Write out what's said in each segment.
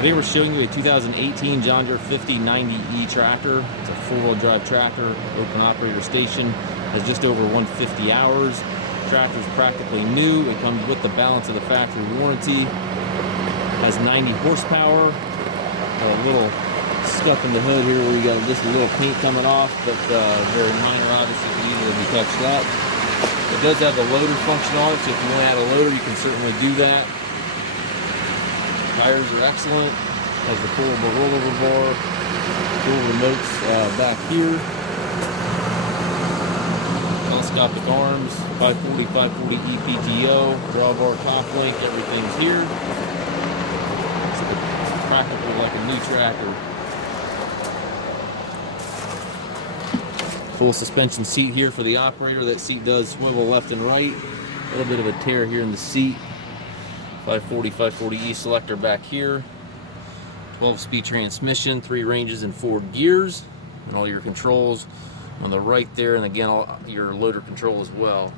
Today we're showing you a 2018 John Deere 5090E tractor. It's a four-wheel drive tractor, open operator station, has just over 150 hours. The tractor is practically new. It comes with the balance of the factory warranty. Has 90 horsepower. Got a little scuff in the hood here where you got just a little paint coming off, but very minor, obviously, can easily be touched up. It does have the loader function on it, so if you want to add a loader, you can certainly do that. Tires are excellent. Has the pullable rollover bar, dual remotes back here. Telescopic arms, 540, 540E PTO, drawbar, top link, everything's here. It's practically like a new tractor. Full suspension seat here for the operator. That seat does swivel left and right. A little bit of a tear here in the seat. 540, 540E selector back here. 12-speed transmission, 3 ranges and 4 gears. And all your controls on the right there, and again, all your loader control as well.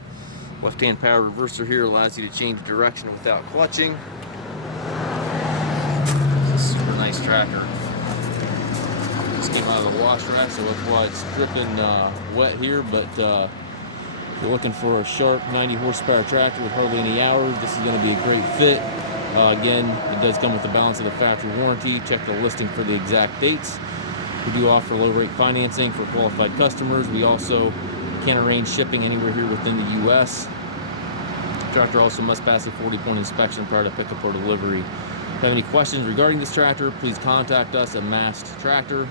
Left-hand power reverser here allows you to change direction without clutching. It's a super nice tractor. Just came out of the wash rack, so that's why it's dripping wet here, but if you're looking for a sharp 90 horsepower tractor with hardly any hours, this is going to be a great fit. Again, it does come with the balance of the factory warranty. Check the listing for the exact dates. We do offer low rate financing for qualified customers. We also can arrange shipping anywhere here within the U.S. The tractor also must pass a 40-point inspection prior to pickup or delivery. If you have any questions regarding this tractor, please contact us at Mast Tractor.